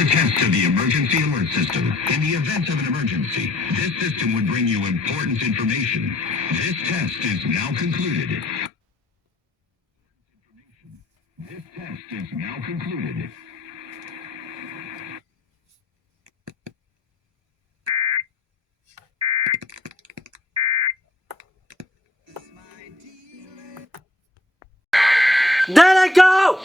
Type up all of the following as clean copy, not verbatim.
a test of the emergency alert system. In the event of an emergency, this system would bring you important information. This test is now concluded. This test is now concluded. Let it go!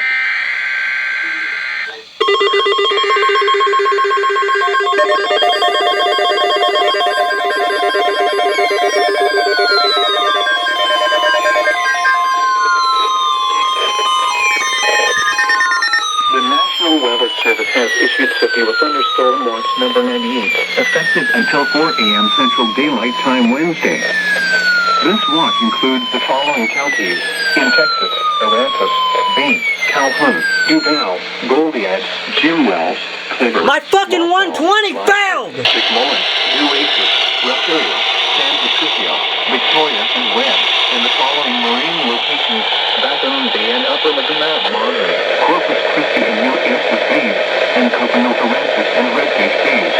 The National Weather Service has issued severe thunderstorm watch number 98, effective until 4 a.m. Central Daylight Time Wednesday. This watch includes the following counties in Texas: Aransas, Bay, Calhoun, Duval, Goliad, Jim Wells, Cliver. My fucking 120 failed! McMullen, Nueces, Raphael, San Patricio, Victoria, and Webb. And the following marine locations: Bathurst Bay and Upper Laguna, Monterey, Corpus Christi and New Estes Bays, and Coconut Aransas and Redfish Bays.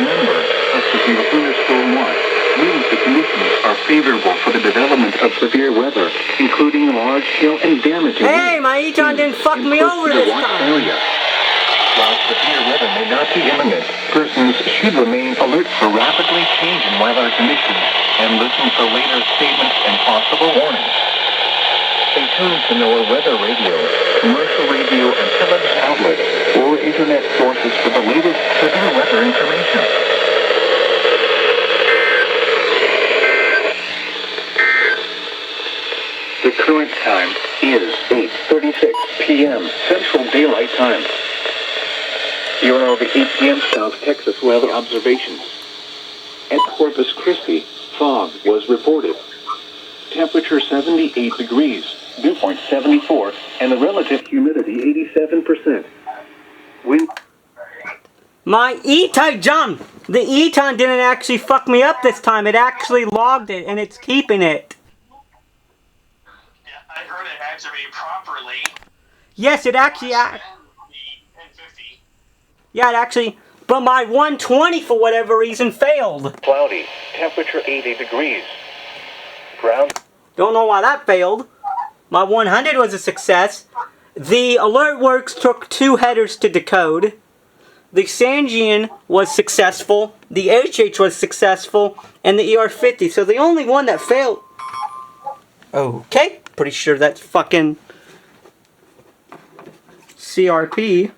Remember, a severe thunderstorm watch means the conditions are favorable for the development of severe weather, including large hail and damaging. Hey, my Eton didn't fuck me over this time. Area. While severe weather may not be imminent, persons should remain alert for rapidly changing weather conditions and listen for later statements and possible warnings. Stay tuned to NOAA weather radio, commercial radio and television outlets, or internet sources for the latest severe weather information. The current time is 8:36 p.m. Central Daylight Time. Here are the 8 p.m. South Texas weather observations. At Corpus Christi, fog was reported. Temperature 78 degrees, dew point 74, and the relative humidity 87%. Wind. My Eton jumped! The Eton didn't actually fuck me up this time. It actually logged it, and it's keeping it. Yeah, I heard it activate properly. Yes, it actually... Yeah, it actually... But my 120, for whatever reason, failed. Cloudy, temperature 80 degrees. Ground. Don't know why that failed. My 100 was a success. The alert works took 2 headers to decode. The Sangian was successful. The HH was successful. And the ER50. So the only one that failed... Okay. Pretty sure that's fucking... CRP.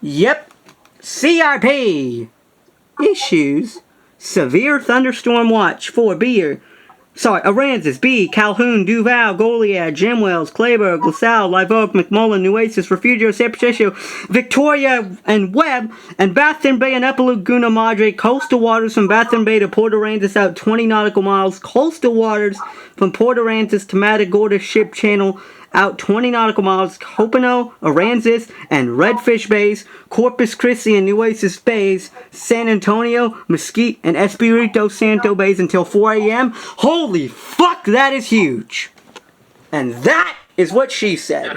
Yep. CRP. Issues. Severe thunderstorm watch for Aransas, B, Calhoun, Duval, Goliad, Jim Wells, Clayburgh, LaSalle, Live Oak, McMullen, Nueces, Refugio, San Patricio, Victoria, and Webb, and Bathurst Bay and Upper Laguna Madre, coastal waters from Bathurst Bay to Port Aransas out 20 nautical miles, coastal waters from Port Aransas to Matagorda Ship Channel out 20 nautical miles, Copano, Aransas, and Redfish Bays, Corpus Christi and Nueces Bays, San Antonio, Mesquite, and Espiritu Santo Bays until 4 a.m. Holy fuck, that is huge. And that is what she said. A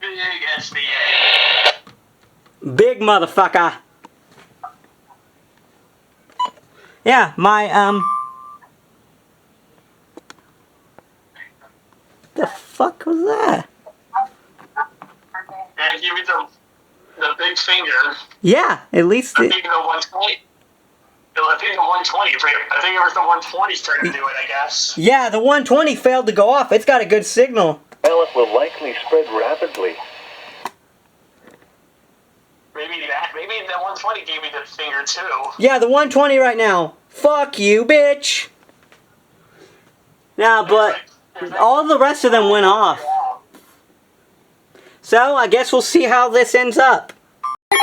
big SBA. Big motherfucker. Yeah, my, the fuck was that? Yeah, give me the big finger. Yeah, at least I think the 120. I think the 120. I think it was the 120's turn to do it, I guess. Yeah, the 120 failed to go off. It's got a good signal. Well, it will likely spread rapidly. Maybe the 120 gave me the finger too. Yeah, the 120 right now. Fuck you, bitch. Now, but all the rest of them went off. So, I guess we'll see how this ends up. The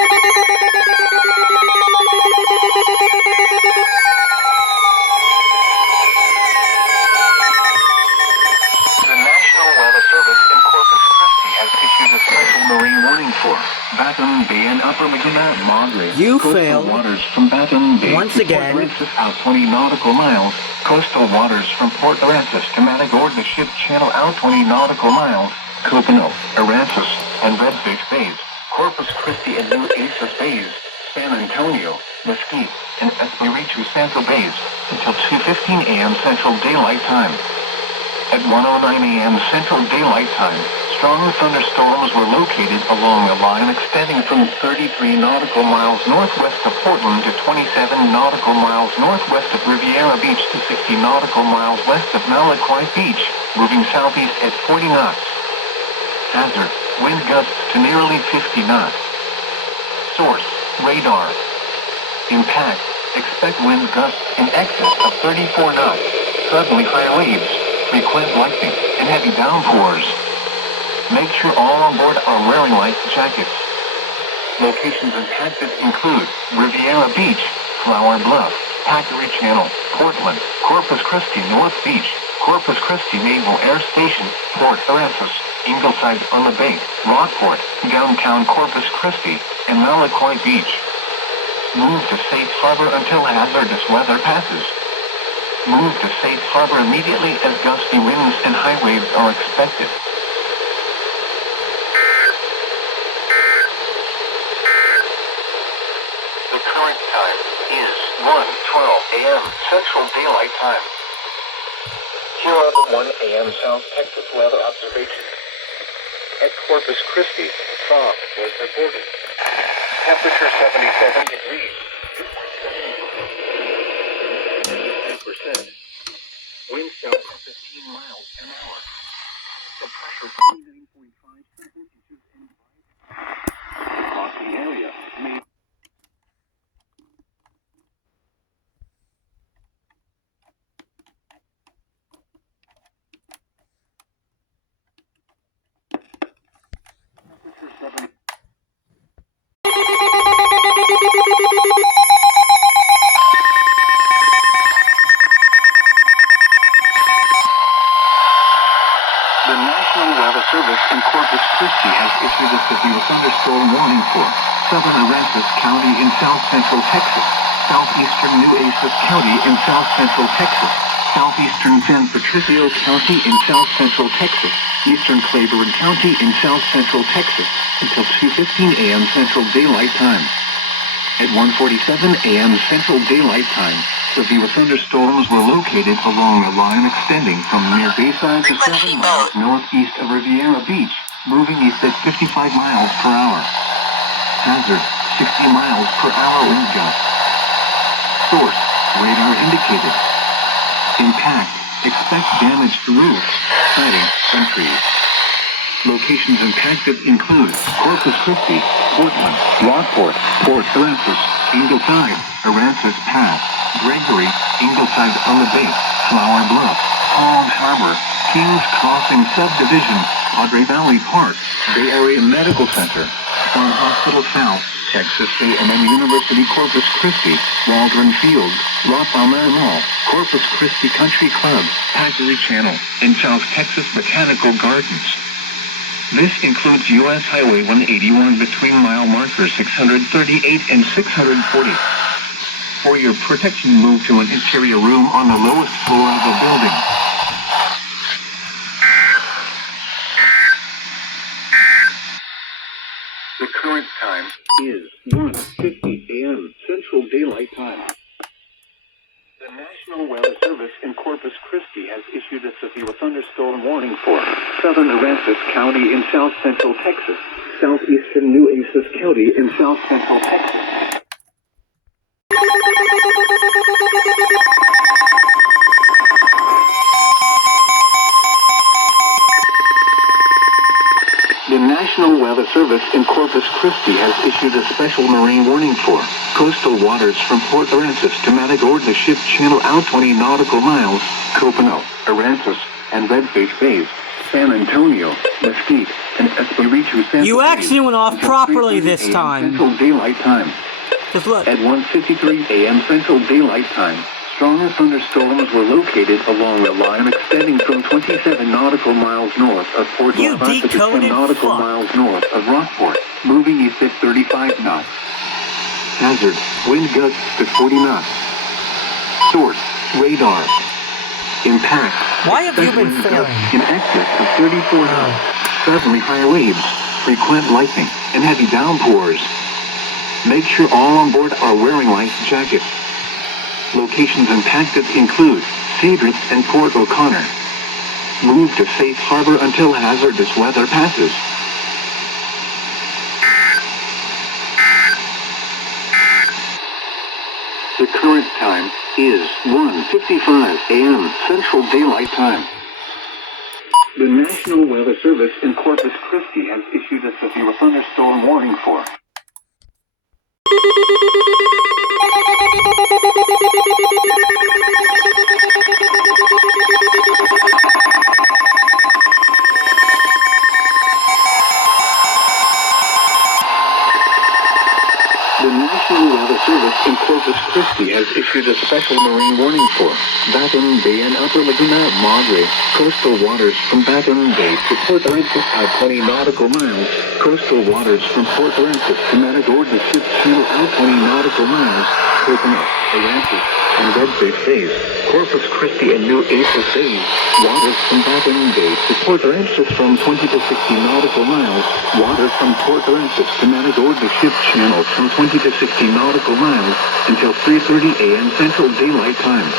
National Weather Service in Corpus Christi has issued a special marine warning for Baton Bay and Upper Mackinac Madre. You Coastal failed. waters from Baton Bay Once to again. Port Aransas out 20 nautical miles. Coastal waters from Port Aransas to Matagorda Ship Channel out 20 nautical miles. Copano, Aransas, and Redfish Bays. Corpus Christi and New Aces Bays. San Antonio, Mesquite, and Espiritu Santo Bays until 2:15 a.m. Central Daylight Time. At 1:09 a.m. Central Daylight Time, strong thunderstorms were located along a line extending from 33 nautical miles northwest of Portland to 27 nautical miles northwest of Riviera Beach to 60 nautical miles west of Malaquite Beach, moving southeast at 40 knots. Hazard, wind gusts to nearly 50 knots. Source, radar. Impact, expect wind gusts in excess of 34 knots, suddenly high waves, frequent lightning, and heavy downpours. Make sure all on board are wearing life jackets. Locations impacted include Riviera Beach, Flower Bluff, Packery Channel, Portland, Corpus Christi North Beach, Corpus Christi Naval Air Station, Port Aransas, Ingleside on the Bay, Rockport, downtown Corpus Christi, and Malaquite Beach. Move to safe harbor until hazardous weather passes. Move to safe harbor immediately as gusty winds and high waves are expected. The current time is 1:12 a.m. Central Daylight Time. Here are the 1 a.m. South Texas weather observations. At Corpus Christi, fog was reported. Temperature 77 degrees. 10%. Wind gusts 15 miles an hour. The pressure 29.5 inches in across the area. The National Weather Service in Corpus Christi has issued a severe thunderstorm warning for southern Aransas County in south central Texas, southeastern New Aces County in south central Texas, southeastern San Patricio County in south central Texas, eastern Claiborne County in south central Texas, until 2:15 a.m. Central Daylight Time. At 1:47 a.m. Central Daylight Time, severe thunderstorms were located along a line extending from near Bayside to 7 miles northeast of Riviera Beach, moving east at 55 miles per hour. Hazard, 60 miles per hour wind gusts. Source, radar indicated. Impact, expect damage to roofs, siding, and trees. Locations impacted include Corpus Christi, Portland, Rockport, Port Aransas, Ingleside, Aransas Pass, Gregory, Ingleside on the Bay, Flower Bluff, Palm Harbor, Kings Crossing Subdivision, Padre Valley Park, Bay Area Medical Center, Farm Hospital South, Texas A&M University Corpus Christi, Waldron Field, La Palma Mall, Corpus Christi Country Club, Packery Channel, and South Texas Botanical Gardens. This includes U.S. Highway 181 between mile markers 638 and 640. For your protection, move to an interior room on the lowest floor of the building. The current time is 1:50 a.m. Central Daylight Time. The National Weather Service in Corpus Christi has issued a severe thunderstorm warning for southern Aransas County in south central Texas, southeastern New Aces County in south central Texas. The National Weather Service in Corpus Christi has issued a special marine warning for coastal waters from Port Aransas to Matagorda Ship Channel out 20 nautical miles, Copano, Aransas, and Redfish Bays, San Antonio, Mesquite, and Espiritu Santo You actually went off until properly 3:30 this a.m. time. Central Daylight Time. Just look. At 1:53 a.m. Central Daylight Time, strong thunderstorms were located along a line extending from 27 nautical miles north of Port You Lavaca to 10 decoded nautical fuck. miles north of Rockport, moving east at 35 knots. Hazard, wind gusts to 40 knots. Source, radar. Impact. Why have you expect been wind gusts failing? in excess of 34 knots. Suddenly high waves, frequent lightning, and heavy downpours. Make sure all on board are wearing life jackets. Locations impacted include Cedric and Port O'Connor. Move to safe harbor until hazardous weather passes. The current time is 1:55 a.m. Central Daylight Time. The National Weather Service in Corpus Christi has issued a severe thunderstorm warning for The National Weather Service in Corpus Christi has issued a special marine warning for Baton Bay and Upper Laguna Madre. Coastal waters from Baton Bay to Port Aransas out 20 nautical miles. Coastal waters from Port Aransas to Matagorda Ship Channel out 20 nautical miles. Coconut, Aransas, and Red Bay Bays. Corpus Christi and New April Bays. Waters from Baton Bay to Port Aransas from 20 to 60 nautical miles. Waters from Port Aransas to Matagorda Ship Channel from 20 to 60 nautical miles until 3:30 a.m. Central Daylight Time.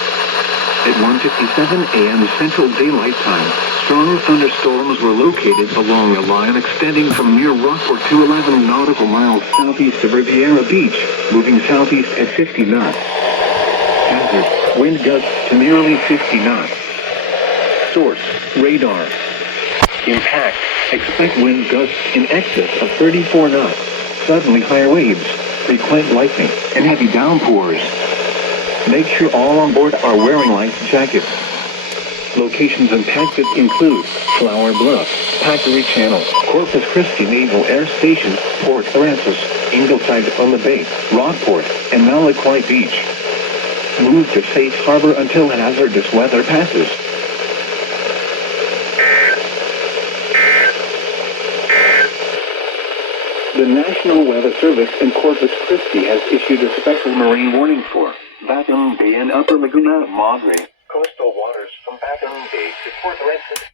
At 1:57 a.m. Central Daylight Time, strong thunderstorms were located along a line extending from near Rockport to 11 nautical miles southeast of Riviera Beach, moving southeast at 50 knots. Hazard, wind gusts to nearly 50 knots. Source, radar. Impact, expect wind gusts in excess of 34 knots. Suddenly high waves, frequent lightning, and heavy downpours. Make sure all on board are wearing life jackets. Locations impacted include Flower Bluff, Packery Channel, Corpus Christi Naval Air Station, Port Aransas, Ingleside on the Bay, Rockport, and Malaquai Beach. Move to safe harbor until hazardous weather passes. The National Weather Service in Corpus Christi has issued a special marine warning for Baton Bay and Upper Laguna Madre. Coastal waters from Baton Bay to Port Aransas.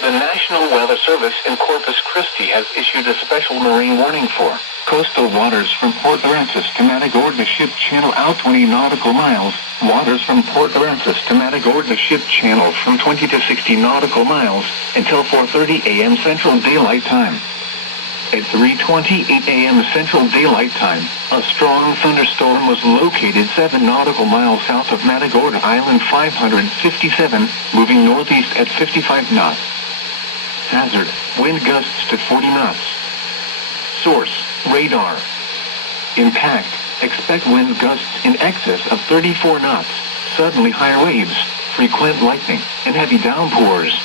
The National Weather Service in Corpus Christi has issued a special marine warning for coastal waters from Port Aransas to Matagorda Ship Channel out 20 nautical miles. Waters from Port Aransas to Matagorda Ship Channel from 20 to 60 nautical miles until 4:30 a.m. Central Daylight Time. At 3:28 a.m. Central Daylight Time, a strong thunderstorm was located 7 nautical miles south of Matagorda Island 557, moving northeast at 55 knots. Hazard, wind gusts to 40 knots. Source, radar. Impact, expect wind gusts in excess of 34 knots. Suddenly high waves, frequent lightning, and heavy downpours.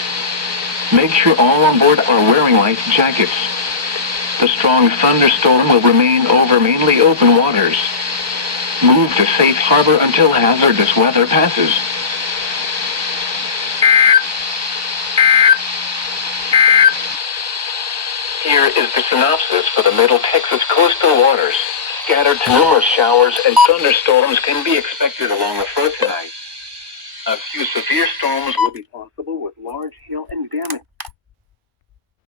Make sure all on board are wearing life jackets. The strong thunderstorm will remain over mainly open waters. Move to safe harbor until hazardous weather passes. Here is the synopsis for the Middle Texas coastal waters. Scattered to numerous showers and thunderstorms can be expected along the front tonight. A few severe storms will be possible with large hail and damage.